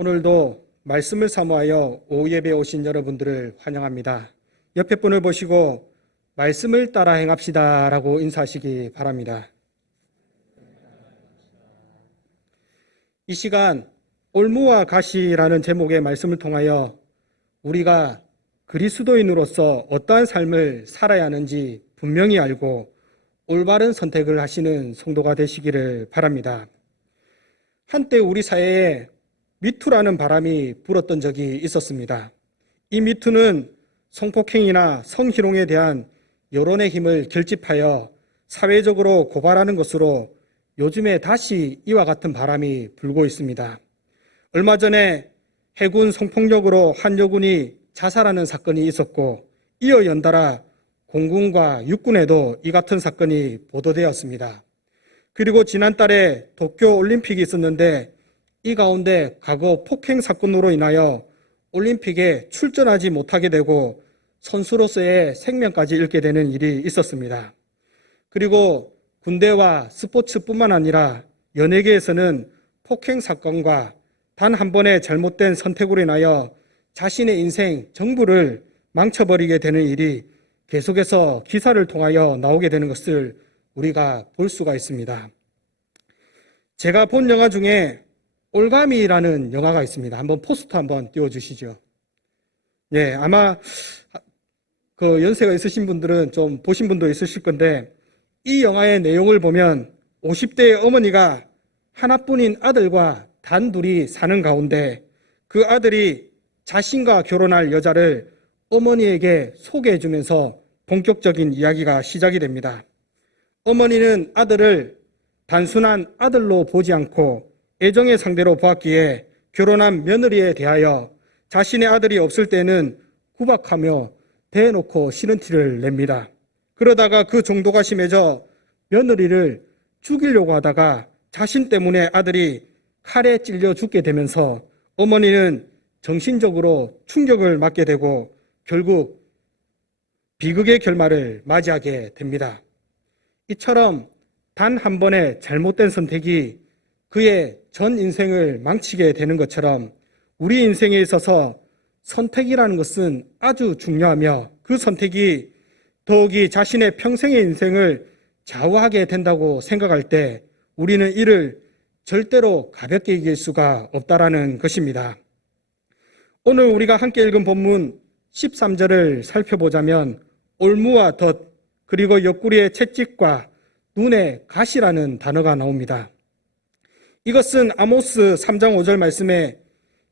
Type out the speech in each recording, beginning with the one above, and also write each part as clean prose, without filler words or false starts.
오늘도 말씀을 사모하여 오후 예배에 오신 여러분들을 환영합니다. 옆에 분을 보시고 말씀을 따라 행합시다 라고 인사하시기 바랍니다. 이 시간 올무와 가시라는 제목의 말씀을 통하여 우리가 그리스도인으로서 어떠한 삶을 살아야 하는지 분명히 알고 올바른 선택을 하시는 성도가 되시기를 바랍니다. 한때 우리 사회에 미투라는 바람이 불었던 적이 있었습니다. 이 미투는 성폭행이나 성희롱에 대한 여론의 힘을 결집하여 사회적으로 고발하는 것으로 요즘에 다시 이와 같은 바람이 불고 있습니다. 얼마 전에 해군 성폭력으로 한 여군이 자살하는 사건이 있었고 이어 연달아 공군과 육군에도 이 같은 사건이 보도되었습니다. 그리고 지난달에 도쿄 올림픽이 있었는데 이 가운데 과거 폭행 사건으로 인하여 올림픽에 출전하지 못하게 되고 선수로서의 생명까지 잃게 되는 일이 있었습니다. 그리고 군대와 스포츠뿐만 아니라 연예계에서는 폭행 사건과 단 한 번의 잘못된 선택으로 인하여 자신의 인생 전부를 망쳐버리게 되는 일이 계속해서 기사를 통하여 나오게 되는 것을 우리가 볼 수가 있습니다. 제가 본 영화 중에 올가미라는 영화가 있습니다. 한번 포스터 한번 띄워주시죠. 예, 아마 그 연세가 있으신 분들은 좀 보신 분도 있으실 건데 이 영화의 내용을 보면 50대의 어머니가 하나뿐인 아들과 단둘이 사는 가운데 그 아들이 자신과 결혼할 여자를 어머니에게 소개해 주면서 본격적인 이야기가 시작이 됩니다. 어머니는 아들을 단순한 아들로 보지 않고 애정의 상대로 보았기에 결혼한 며느리에 대하여 자신의 아들이 없을 때는 구박하며 대놓고 싫은 티를 냅니다. 그러다가 그 정도가 심해져 며느리를 죽이려고 하다가 자신 때문에 아들이 칼에 찔려 죽게 되면서 어머니는 정신적으로 충격을 받게 되고 결국 비극의 결말을 맞이하게 됩니다. 이처럼 단 한 번의 잘못된 선택이 그의 전 인생을 망치게 되는 것처럼 우리 인생에 있어서 선택이라는 것은 아주 중요하며 그 선택이 더욱이 자신의 평생의 인생을 좌우하게 된다고 생각할 때 우리는 이를 절대로 가볍게 이길 수가 없다라는 것입니다. 오늘 우리가 함께 읽은 본문 13절을 살펴보자면 올무와 덫 그리고 옆구리의 채찍과 눈의 가시라는 단어가 나옵니다. 이것은 아모스 3장 5절 말씀에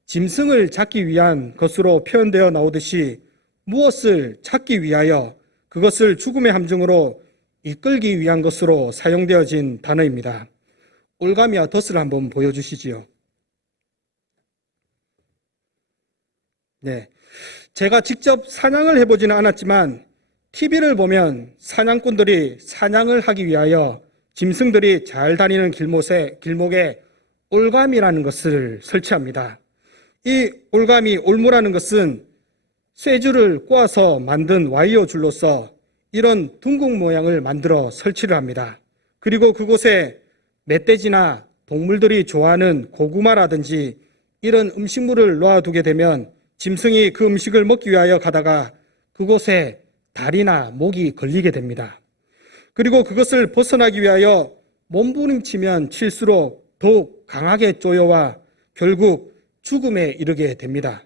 짐승을 잡기 위한 것으로 표현되어 나오듯이 무엇을 잡기 위하여 그것을 죽음의 함정으로 이끌기 위한 것으로 사용되어진 단어입니다. 올가미와 덫을 한번 보여주시지요. 네, 제가 직접 사냥을 해보지는 않았지만 TV를 보면 사냥꾼들이 사냥을 하기 위하여 짐승들이 잘 다니는 길목에 올가미라는 것을 설치합니다. 이 올가미, 올무라는 것은 쇠줄을 꼬아서 만든 와이어 줄로서 이런 둥근 모양을 만들어 설치를 합니다. 그리고 그곳에 멧돼지나 동물들이 좋아하는 고구마라든지 이런 음식물을 놓아두게 되면 짐승이 그 음식을 먹기 위하여 가다가 그곳에 다리나 목이 걸리게 됩니다. 그리고 그것을 벗어나기 위하여 몸부림치면 칠수록 더욱 강하게 쪼여와 결국 죽음에 이르게 됩니다.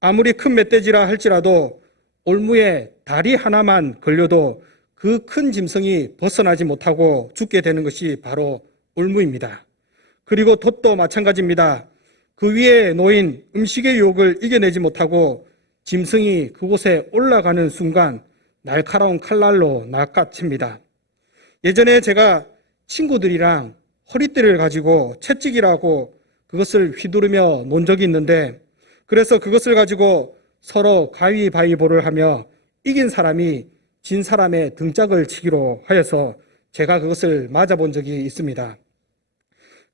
아무리 큰 멧돼지라 할지라도 올무에 다리 하나만 걸려도 그 큰 짐승이 벗어나지 못하고 죽게 되는 것이 바로 올무입니다. 그리고 덫도 마찬가지입니다. 그 위에 놓인 음식의 유혹을 이겨내지 못하고 짐승이 그곳에 올라가는 순간 날카로운 칼날로 낚아챕니다. 예전에 제가 친구들이랑 허리띠를 가지고 채찍이라고 그것을 휘두르며 논 적이 있는데 그래서 그것을 가지고 서로 가위바위보를 하며 이긴 사람이 진 사람의 등짝을 치기로 하여서 제가 그것을 맞아본 적이 있습니다.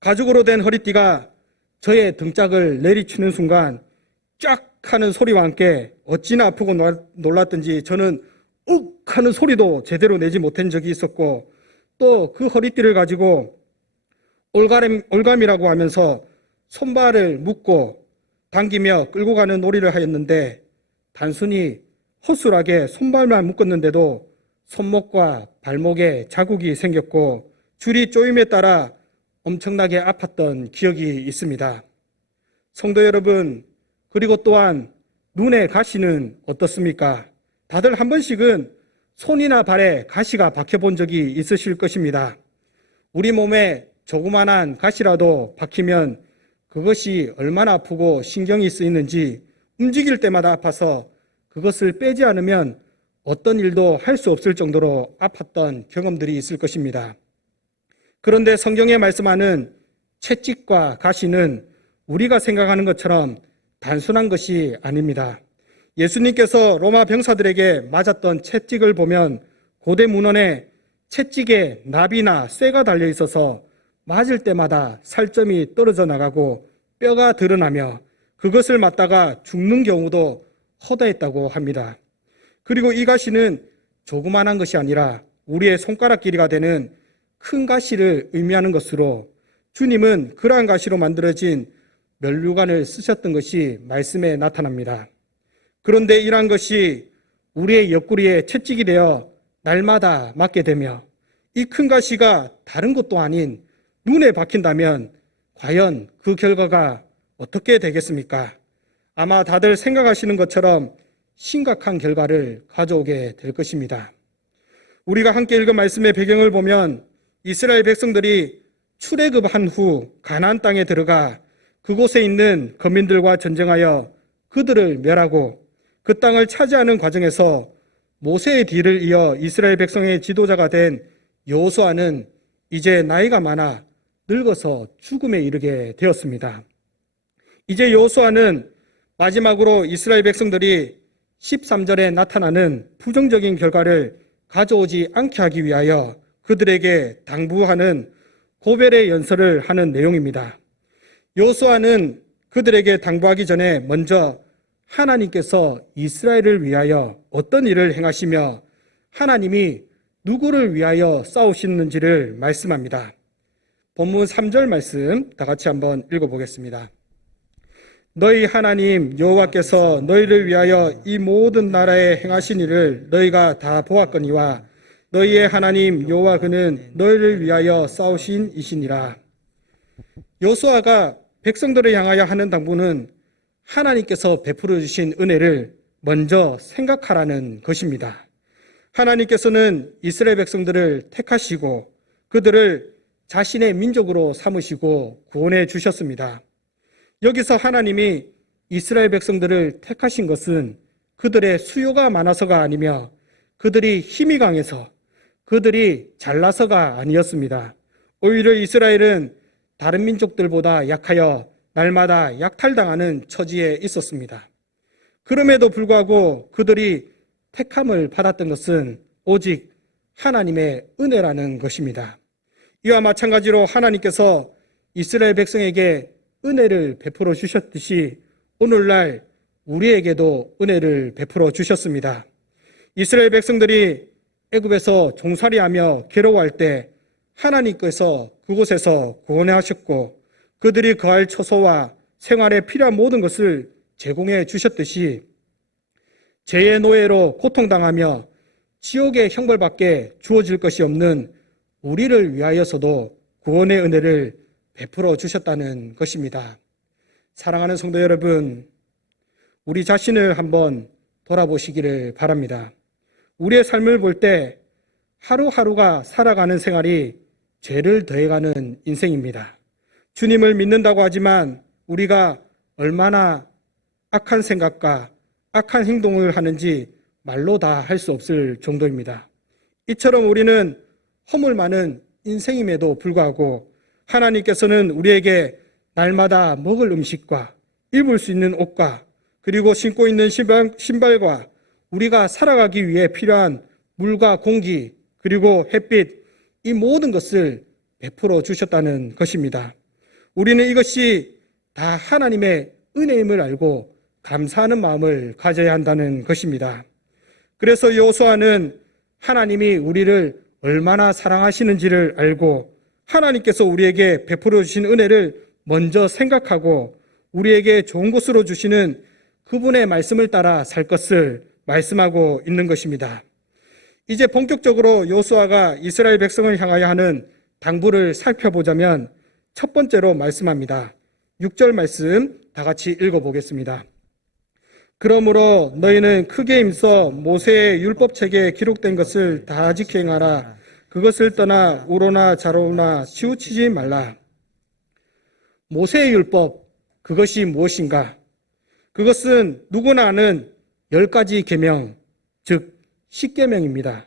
가죽으로 된 허리띠가 저의 등짝을 내리치는 순간 쫙 하는 소리와 함께 어찌나 아프고 놀랐던지 저는 욱 하는 소리도 제대로 내지 못한 적이 있었고 또 그 허리띠를 가지고 올가미라고 하면서 손발을 묶고 당기며 끌고 가는 놀이를 하였는데 단순히 허술하게 손발만 묶었는데도 손목과 발목에 자국이 생겼고 줄이 조임에 따라 엄청나게 아팠던 기억이 있습니다. 성도 여러분, 그리고 또한 눈의 가시는 어떻습니까? 다들 한 번씩은 손이나 발에 가시가 박혀본 적이 있으실 것입니다. 우리 몸에 조그만한 가시라도 박히면 그것이 얼마나 아프고 신경이 쓰이는지 움직일 때마다 아파서 그것을 빼지 않으면 어떤 일도 할 수 없을 정도로 아팠던 경험들이 있을 것입니다. 그런데 성경에 말씀하는 채찍과 가시는 우리가 생각하는 것처럼 단순한 것이 아닙니다. 예수님께서 로마 병사들에게 맞았던 채찍을 보면 고대 문헌에 채찍에 나비나 쇠가 달려 있어서 맞을 때마다 살점이 떨어져 나가고 뼈가 드러나며 그것을 맞다가 죽는 경우도 허다했다고 합니다. 그리고 이 가시는 조그만한 것이 아니라 우리의 손가락 길이가 되는 큰 가시를 의미하는 것으로 주님은 그러한 가시로 만들어진 면류관을 쓰셨던 것이 말씀에 나타납니다. 그런데 이러한 것이 우리의 옆구리에 채찍이 되어 날마다 맞게 되며 이 큰 가시가 다른 것도 아닌 눈에 박힌다면 과연 그 결과가 어떻게 되겠습니까? 아마 다들 생각하시는 것처럼 심각한 결과를 가져오게 될 것입니다. 우리가 함께 읽은 말씀의 배경을 보면 이스라엘 백성들이 출애굽한 후 가나안 땅에 들어가 그곳에 있는 거민들과 전쟁하여 그들을 멸하고 그 땅을 차지하는 과정에서 모세의 뒤를 이어 이스라엘 백성의 지도자가 된 여호수아는 이제 나이가 많아 늙어서 죽음에 이르게 되었습니다. 이제 여호수아는 마지막으로 이스라엘 백성들이 13절에 나타나는 부정적인 결과를 가져오지 않게 하기 위하여 그들에게 당부하는 고별의 연설을 하는 내용입니다. 여호수아는 그들에게 당부하기 전에 먼저 하나님께서 이스라엘을 위하여 어떤 일을 행하시며 하나님이 누구를 위하여 싸우시는지를 말씀합니다. 본문 3절 말씀 다 같이 한번 읽어보겠습니다. 너희 하나님 여호와께서 너희를 위하여 이 모든 나라에 행하신 일을 너희가 다 보았거니와 너희의 하나님 여호와 그는 너희를 위하여 싸우신 이시니라. 여호수아가 백성들을 향하여 하는 당부는 하나님께서 베풀어 주신 은혜를 먼저 생각하라는 것입니다. 하나님께서는 이스라엘 백성들을 택하시고 그들을 자신의 민족으로 삼으시고 구원해 주셨습니다. 여기서 하나님이 이스라엘 백성들을 택하신 것은 그들의 수요가 많아서가 아니며 그들이 힘이 강해서 그들이 잘나서가 아니었습니다. 오히려 이스라엘은 다른 민족들보다 약하여 날마다 약탈당하는 처지에 있었습니다. 그럼에도 불구하고 그들이 택함을 받았던 것은 오직 하나님의 은혜라는 것입니다. 이와 마찬가지로 하나님께서 이스라엘 백성에게 은혜를 베풀어 주셨듯이 오늘날 우리에게도 은혜를 베풀어 주셨습니다. 이스라엘 백성들이 애굽에서 종살이하며 괴로워할 때 하나님께서 그곳에서 구원하셨고 그들이 거할 처소와 생활에 필요한 모든 것을 제공해 주셨듯이 죄의 노예로 고통당하며 지옥의 형벌밖에 주어질 것이 없는 우리를 위하여서도 구원의 은혜를 베풀어 주셨다는 것입니다. 사랑하는 성도 여러분, 우리 자신을 한번 돌아보시기를 바랍니다. 우리의 삶을 볼 때 하루하루가 살아가는 생활이 죄를 더해가는 인생입니다. 주님을 믿는다고 하지만 우리가 얼마나 악한 생각과 악한 행동을 하는지 말로 다 할 수 없을 정도입니다. 이처럼 우리는 허물 많은 인생임에도 불구하고 하나님께서는 우리에게 날마다 먹을 음식과 입을 수 있는 옷과 그리고 신고 있는 신발과 우리가 살아가기 위해 필요한 물과 공기 그리고 햇빛 이 모든 것을 베풀어 주셨다는 것입니다. 우리는 이것이 다 하나님의 은혜임을 알고 감사하는 마음을 가져야 한다는 것입니다. 그래서 여호수아는 하나님이 우리를 얼마나 사랑하시는지를 알고 하나님께서 우리에게 베풀어 주신 은혜를 먼저 생각하고 우리에게 좋은 곳으로 주시는 그분의 말씀을 따라 살 것을 말씀하고 있는 것입니다. 이제 본격적으로 여호수아가 이스라엘 백성을 향하여 하는 당부를 살펴보자면 첫 번째로 말씀합니다. 6절 말씀 다 같이 읽어보겠습니다. 그러므로 너희는 크게 힘써 모세의 율법책에 기록된 것을 다 지켜 행하라. 그것을 떠나 우로나 좌로나 치우치지 말라. 모세의 율법, 그것이 무엇인가? 그것은 누구나 아는 10가지 계명, 즉 10계명입니다.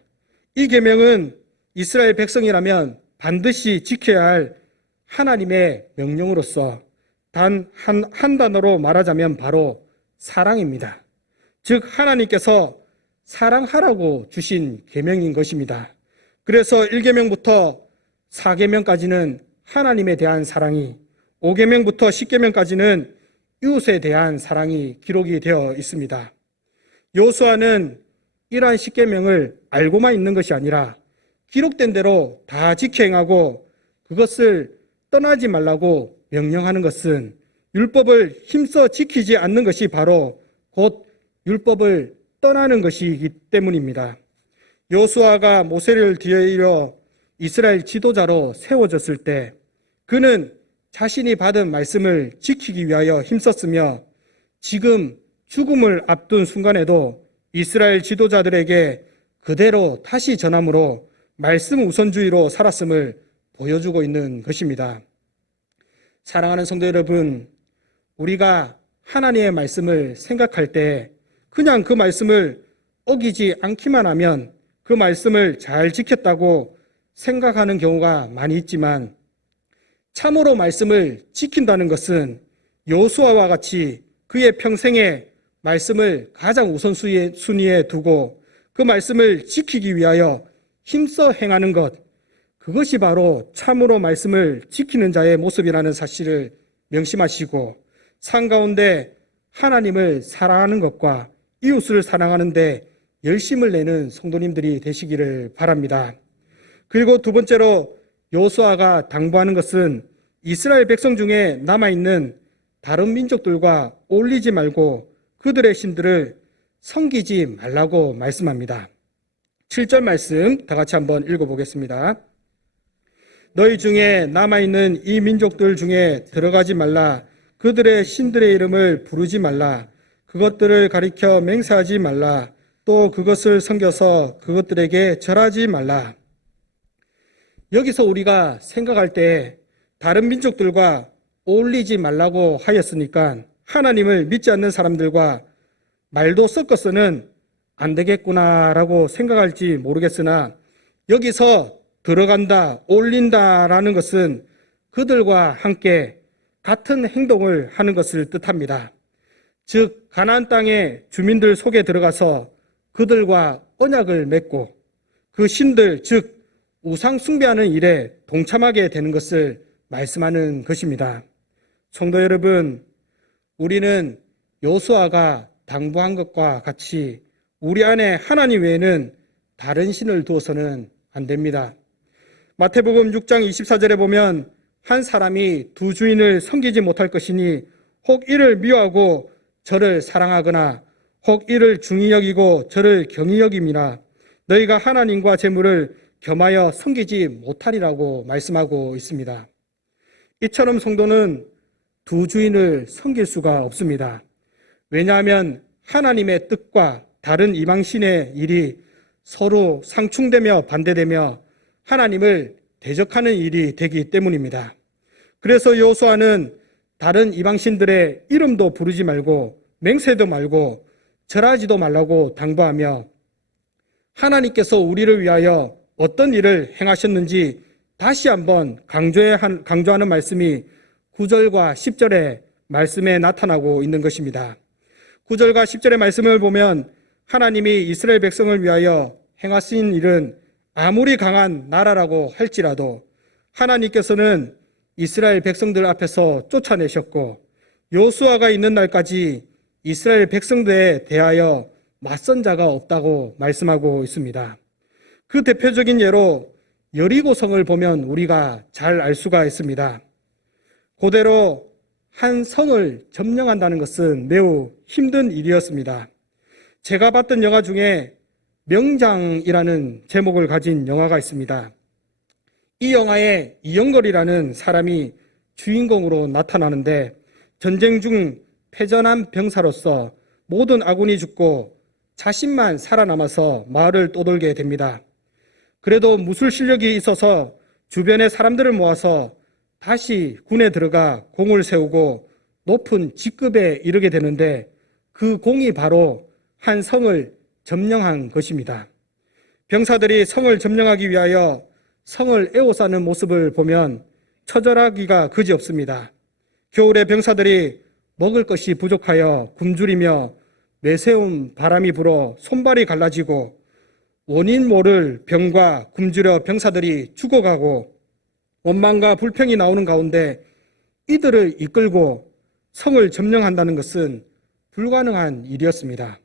이 계명은 이스라엘 백성이라면 반드시 지켜야 할 하나님의 명령으로서 단 한 단어로 말하자면 바로 사랑입니다. 즉 하나님께서 사랑하라고 주신 계명인 것입니다. 그래서 1계명부터 4계명까지는 하나님에 대한 사랑이, 5계명부터 10계명까지는 이웃에 대한 사랑이 기록이 되어 있습니다. 여호수아는 이러한 10계명을 알고만 있는 것이 아니라 기록된 대로 다 지켜 행하고 그것을 떠나지 말라고 명령하는 것은 율법을 힘써 지키지 않는 것이 바로 곧 율법을 떠나는 것이기 때문입니다. 여호수아가 모세를 뒤이어 이스라엘 지도자로 세워졌을 때 그는 자신이 받은 말씀을 지키기 위하여 힘썼으며 지금 죽음을 앞둔 순간에도 이스라엘 지도자들에게 그대로 다시 전함으로 말씀 우선주의로 살았음을 보여주고 있는 것입니다. 사랑하는 성도 여러분, 우리가 하나님의 말씀을 생각할 때 그냥 그 말씀을 어기지 않기만 하면 그 말씀을 잘 지켰다고 생각하는 경우가 많이 있지만 참으로 말씀을 지킨다는 것은 여호수아와 같이 그의 평생에 말씀을 가장 우선순위에 두고 그 말씀을 지키기 위하여 힘써 행하는 것, 그것이 바로 참으로 말씀을 지키는 자의 모습이라는 사실을 명심하시고 삶 가운데 하나님을 사랑하는 것과 이웃을 사랑하는 데 열심을 내는 성도님들이 되시기를 바랍니다. 그리고 두 번째로 여호수아가 당부하는 것은 이스라엘 백성 중에 남아있는 다른 민족들과 어울리지 말고 그들의 신들을 섬기지 말라고 말씀합니다. 7절 말씀 다 같이 한번 읽어보겠습니다. 너희 중에 남아있는 이 민족들 중에 들어가지 말라. 그들의 신들의 이름을 부르지 말라. 그것들을 가리켜 맹세하지 말라. 또 그것을 섬겨서 그것들에게 절하지 말라. 여기서 우리가 생각할 때 다른 민족들과 어울리지 말라고 하였으니까 하나님을 믿지 않는 사람들과 말도 섞어서는 안 되겠구나라고 생각할지 모르겠으나 여기서 들어간다, 어울린다라는 것은 그들과 함께 같은 행동을 하는 것을 뜻합니다. 즉 가나안 땅의 주민들 속에 들어가서 그들과 언약을 맺고 그 신들, 즉 우상 숭배하는 일에 동참하게 되는 것을 말씀하는 것입니다. 성도 여러분, 우리는 여호수아가 당부한 것과 같이 우리 안에 하나님 외에는 다른 신을 두어서는 안 됩니다. 마태복음 6장 24절에 보면 한 사람이 두 주인을 섬기지 못할 것이니 혹 이를 미워하고 저를 사랑하거나 혹 이를 중히 여기고 저를 경히 여김이나 너희가 하나님과 재물을 겸하여 섬기지 못하리라고 말씀하고 있습니다. 이처럼 성도는 두 주인을 섬길 수가 없습니다. 왜냐하면 하나님의 뜻과 다른 이방신의 일이 서로 상충되며 반대되며 하나님을 대적하는 일이 되기 때문입니다. 그래서 여호수아는 다른 이방신들의 이름도 부르지 말고 맹세도 말고 절하지도 말라고 당부하며 하나님께서 우리를 위하여 어떤 일을 행하셨는지 다시 한번 강조하는 말씀이 9절과 10절의 말씀에 나타나고 있는 것입니다. 9절과 10절의 말씀을 보면 하나님이 이스라엘 백성을 위하여 행하신 일은 아무리 강한 나라라고 할지라도 하나님께서는 이스라엘 백성들 앞에서 쫓아내셨고 여호수아가 있는 날까지 이스라엘 백성들에 대하여 맞선 자가 없다고 말씀하고 있습니다. 그 대표적인 예로 여리고성을 보면 우리가 잘 알 수가 있습니다. 그대로 한 성을 점령한다는 것은 매우 힘든 일이었습니다. 제가 봤던 영화 중에 명장이라는 제목을 가진 영화가 있습니다. 이 영화에 이영걸이라는 사람이 주인공으로 나타나는데 전쟁 중 패전한 병사로서 모든 아군이 죽고 자신만 살아남아서 마을을 떠돌게 됩니다. 그래도 무술 실력이 있어서 주변의 사람들을 모아서 다시 군에 들어가 공을 세우고 높은 직급에 이르게 되는데 그 공이 바로 한 성을 점령한 것입니다. 병사들이 성을 점령하기 위하여 성을 에워싸는 모습을 보면 처절하기가 그지없습니다. 겨울에 병사들이 먹을 것이 부족하여 굶주리며 매서운 바람이 불어 손발이 갈라지고 원인 모를 병과 굶주려 병사들이 죽어가고 원망과 불평이 나오는 가운데 이들을 이끌고 성을 점령한다는 것은 불가능한 일이었습니다.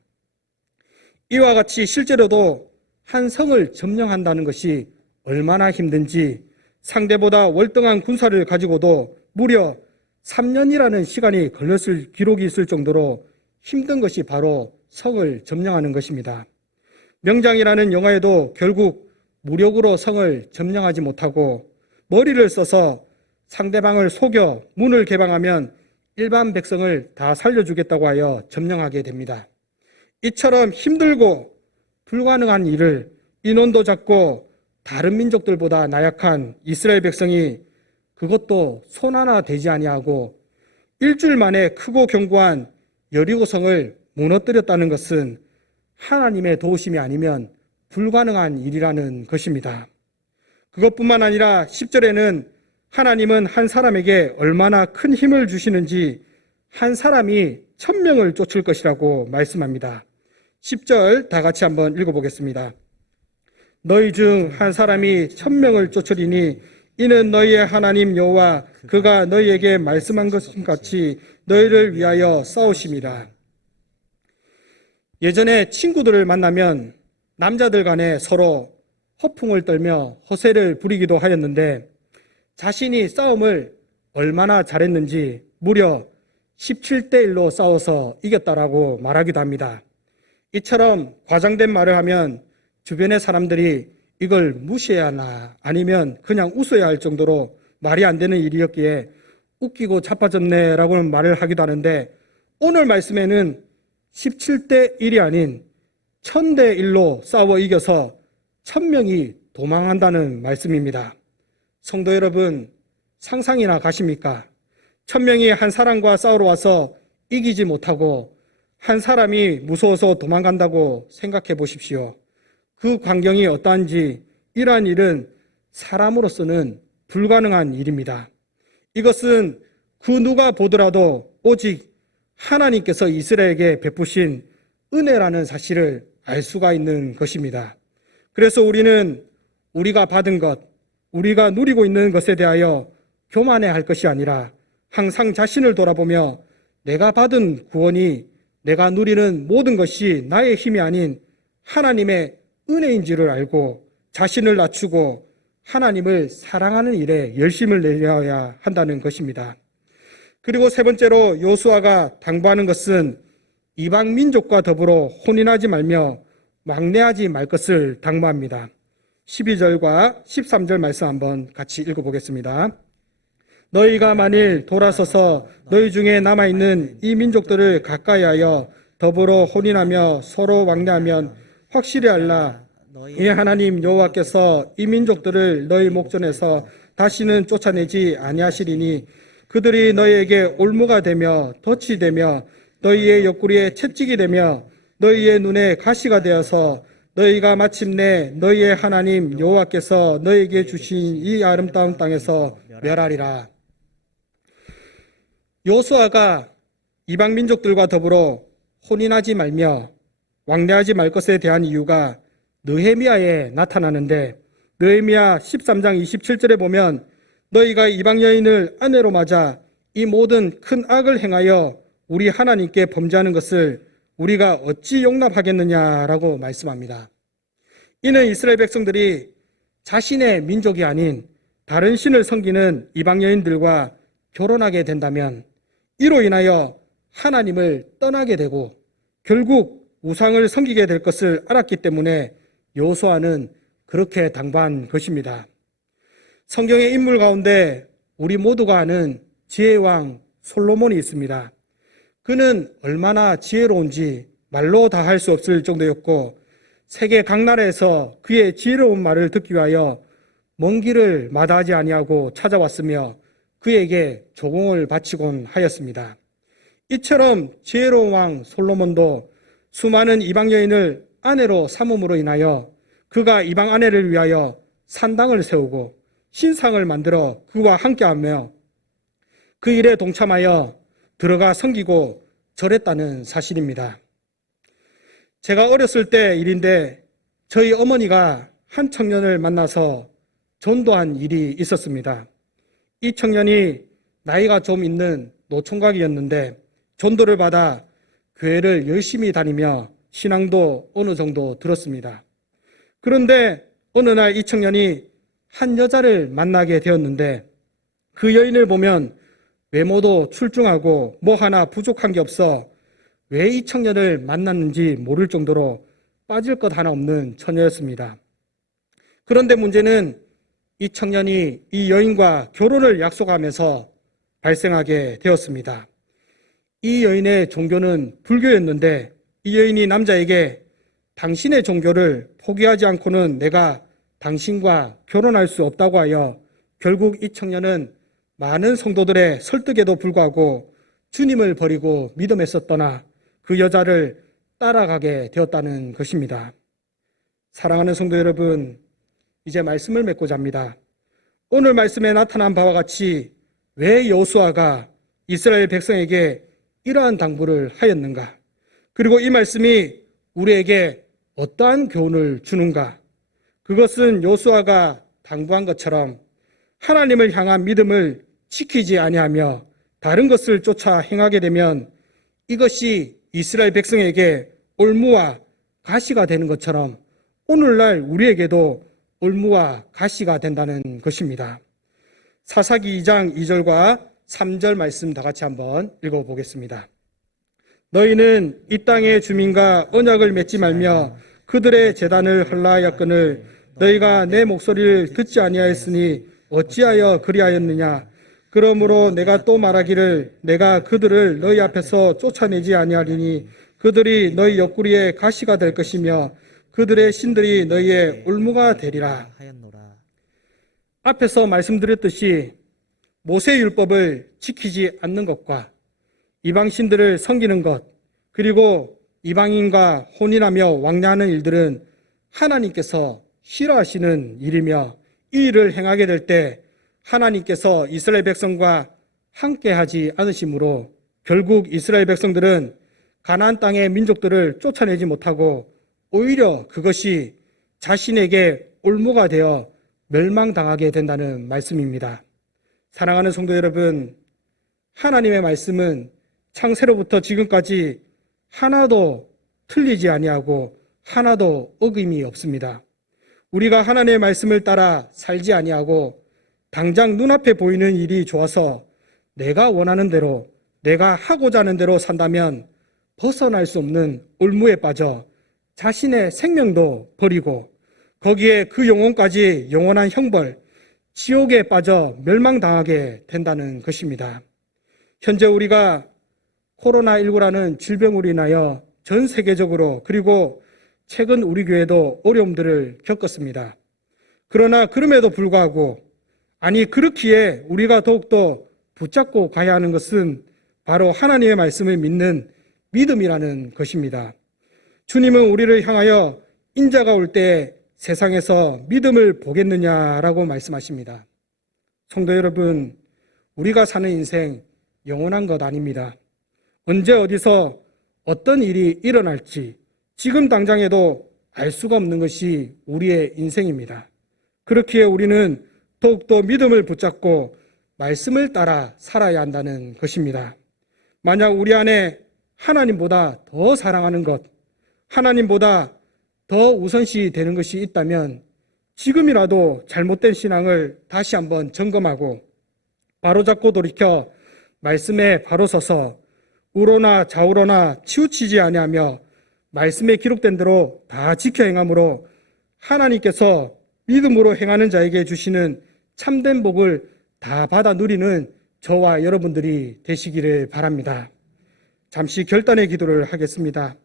이와 같이 실제로도 한 성을 점령한다는 것이 얼마나 힘든지 상대보다 월등한 군사를 가지고도 무려 3년이라는 시간이 걸렸을 기록이 있을 정도로 힘든 것이 바로 성을 점령하는 것입니다. 명장이라는 영화에도 결국 무력으로 성을 점령하지 못하고 머리를 써서 상대방을 속여 문을 개방하면 일반 백성을 다 살려주겠다고 하여 점령하게 됩니다. 이처럼 힘들고 불가능한 일을 인원도 작고 다른 민족들보다 나약한 이스라엘 백성이 그것도 손 하나 대지 아니하고 일주일 만에 크고 견고한 여리고성을 무너뜨렸다는 것은 하나님의 도우심이 아니면 불가능한 일이라는 것입니다. 그것뿐만 아니라 10절에는 하나님은 한 사람에게 얼마나 큰 힘을 주시는지 한 사람이 1000명을 쫓을 것이라고 말씀합니다. 10절 다 같이 한번 읽어보겠습니다. 너희 중 한 사람이 1000명을 쫓으리니 이는 너희의 하나님 여호와 그가 너희에게 말씀한 것 같이 너희를 위하여 싸우심이라. 예전에 친구들을 만나면 남자들 간에 서로 허풍을 떨며 허세를 부리기도 하였는데 자신이 싸움을 얼마나 잘했는지 무려 17대 1로 싸워서 이겼다라고 말하기도 합니다. 이처럼 과장된 말을 하면 주변의 사람들이 이걸 무시해야 하나 아니면 그냥 웃어야 할 정도로 말이 안 되는 일이었기에 웃기고 자빠졌네 라고는 말을 하기도 하는데 오늘 말씀에는 17대 1이 아닌 1000대 1로 싸워 이겨서 1000명이 도망한다는 말씀입니다. 성도 여러분, 상상이나 가십니까? 1000명이 한 사람과 싸우러 와서 이기지 못하고 한 사람이 무서워서 도망간다고 생각해 보십시오. 그 광경이 어떠한지 이러한 일은 사람으로서는 불가능한 일입니다. 이것은 그 누가 보더라도 오직 하나님께서 이스라엘에게 베푸신 은혜라는 사실을 알 수가 있는 것입니다. 그래서 우리는 우리가 받은 것, 우리가 누리고 있는 것에 대하여 교만해 할 것이 아니라 항상 자신을 돌아보며 내가 받은 구원이 내가 누리는 모든 것이 나의 힘이 아닌 하나님의 은혜인지를 알고 자신을 낮추고 하나님을 사랑하는 일에 열심을 내려야 한다는 것입니다. 그리고 세 번째로 요수아가 당부하는 것은 이방 민족과 더불어 혼인하지 말며 왕래하지 말 것을 당부합니다. 12절과 13절 말씀 한번 같이 읽어보겠습니다. 너희가 만일 돌아서서 너희 중에 남아있는 이 민족들을 가까이하여 더불어 혼인하며 서로 왕래하면 확실히 알라 이 하나님 여호와께서 이 민족들을 너희 목전에서 다시는 쫓아내지 아니하시리니 그들이 너희에게 올무가 되며 덫이 되며 너희의 옆구리에 채찍이 되며 너희의 눈에 가시가 되어서 너희가 마침내 너희의 하나님 여호와께서 너희에게 주신 이 아름다운 땅에서 멸하리라. 요수아가 이방 민족들과 더불어 혼인하지 말며 왕래하지 말 것에 대한 이유가 느헤미야에 나타나는데 느헤미야 13장 27절에 보면 너희가 이방 여인을 아내로 맞아 이 모든 큰 악을 행하여 우리 하나님께 범죄하는 것을 우리가 어찌 용납하겠느냐라고 말씀합니다. 이는 이스라엘 백성들이 자신의 민족이 아닌 다른 신을 섬기는 이방 여인들과 결혼하게 된다면 이로 인하여 하나님을 떠나게 되고 결국 우상을 섬기게 될 것을 알았기 때문에 여호수아는 그렇게 당부한 것입니다. 성경의 인물 가운데 우리 모두가 아는 지혜왕 솔로몬이 있습니다. 그는 얼마나 지혜로운지 말로 다 할 수 없을 정도였고 세계 각 나라에서 그의 지혜로운 말을 듣기 위하여 먼 길을 마다하지 아니하고 찾아왔으며 그에게 조공을 바치곤 하였습니다. 이처럼 지혜로운 왕 솔로몬도 수많은 이방 여인을 아내로 삼음으로 인하여 그가 이방 아내를 위하여 산당을 세우고 신상을 만들어 그와 함께하며 그 일에 동참하여 들어가 섬기고 절했다는 사실입니다. 제가 어렸을 때 일인데 저희 어머니가 한 청년을 만나서 전도한 일이 있었습니다. 이 청년이 나이가 좀 있는 노총각이었는데 전도를 받아 교회를 열심히 다니며 신앙도 어느 정도 들었습니다. 그런데 어느 날 이 청년이 한 여자를 만나게 되었는데 그 여인을 보면 외모도 출중하고 뭐 하나 부족한 게 없어 왜 이 청년을 만났는지 모를 정도로 빠질 것 하나 없는 처녀였습니다. 그런데 문제는 이 청년이 이 여인과 결혼을 약속하면서 발생하게 되었습니다. 이 여인의 종교는 불교였는데 이 여인이 남자에게 당신의 종교를 포기하지 않고는 내가 당신과 결혼할 수 없다고 하여 결국 이 청년은 많은 성도들의 설득에도 불구하고 주님을 버리고 믿음에서 떠나 그 여자를 따라가게 되었다는 것입니다. 사랑하는 성도 여러분, 이제 말씀을 맺고자 합니다. 오늘 말씀에 나타난 바와 같이 왜 여호수아가 이스라엘 백성에게 이러한 당부를 하였는가? 그리고 이 말씀이 우리에게 어떠한 교훈을 주는가? 그것은 여호수아가 당부한 것처럼 하나님을 향한 믿음을 지키지 아니하며 다른 것을 쫓아 행하게 되면 이것이 이스라엘 백성에게 올무와 가시가 되는 것처럼 오늘날 우리에게도 올무와 가시가 된다는 것입니다. 사사기 2장 2절과 3절 말씀 다 같이 한번 읽어보겠습니다. 너희는 이 땅의 주민과 언약을 맺지 말며 그들의 제단을 헐라하였거늘 너희가 내 목소리를 듣지 아니하였으니 어찌하여 그리하였느냐. 그러므로 내가 또 말하기를 내가 그들을 너희 앞에서 쫓아내지 아니하리니 그들이 너희 옆구리에 가시가 될 것이며 그들의 신들이 너희의 올무가 되리라. 앞에서 말씀드렸듯이 모세율법을 지키지 않는 것과 이방신들을 섬기는 것 그리고 이방인과 혼인하며 왕래하는 일들은 하나님께서 싫어하시는 일이며 이 일을 행하게 될 때 하나님께서 이스라엘 백성과 함께하지 않으시므로 결국 이스라엘 백성들은 가나안 땅의 민족들을 쫓아내지 못하고 오히려 그것이 자신에게 올무가 되어 멸망당하게 된다는 말씀입니다. 사랑하는 성도 여러분, 하나님의 말씀은 창세로부터 지금까지 하나도 틀리지 아니하고 하나도 어김이 없습니다. 우리가 하나님의 말씀을 따라 살지 아니하고 당장 눈앞에 보이는 일이 좋아서 내가 원하는 대로 내가 하고자 하는 대로 산다면 벗어날 수 없는 올무에 빠져 자신의 생명도 버리고 거기에 그 영혼까지 영원한 형벌, 지옥에 빠져 멸망당하게 된다는 것입니다. 현재 우리가 코로나19라는 질병으로 인하여 전 세계적으로 그리고 최근 우리 교회도 어려움들을 겪었습니다. 그러나 그럼에도 불구하고 아니 그렇기에 우리가 더욱더 붙잡고 가야 하는 것은 바로 하나님의 말씀을 믿는 믿음이라는 것입니다. 주님은 우리를 향하여 인자가 올 때 세상에서 믿음을 보겠느냐라고 말씀하십니다. 성도 여러분, 우리가 사는 인생 영원한 것 아닙니다. 언제 어디서 어떤 일이 일어날지 지금 당장에도 알 수가 없는 것이 우리의 인생입니다. 그렇기에 우리는 더욱더 믿음을 붙잡고 말씀을 따라 살아야 한다는 것입니다. 만약 우리 안에 하나님보다 더 사랑하는 것, 하나님보다 더 우선시 되는 것이 있다면 지금이라도 잘못된 신앙을 다시 한번 점검하고 바로잡고 돌이켜 말씀에 바로 서서 우로나 좌우로나 치우치지 아니하며 말씀에 기록된 대로 다 지켜 행함으로 하나님께서 믿음으로 행하는 자에게 주시는 참된 복을 다 받아 누리는 저와 여러분들이 되시기를 바랍니다. 잠시 결단의 기도를 하겠습니다.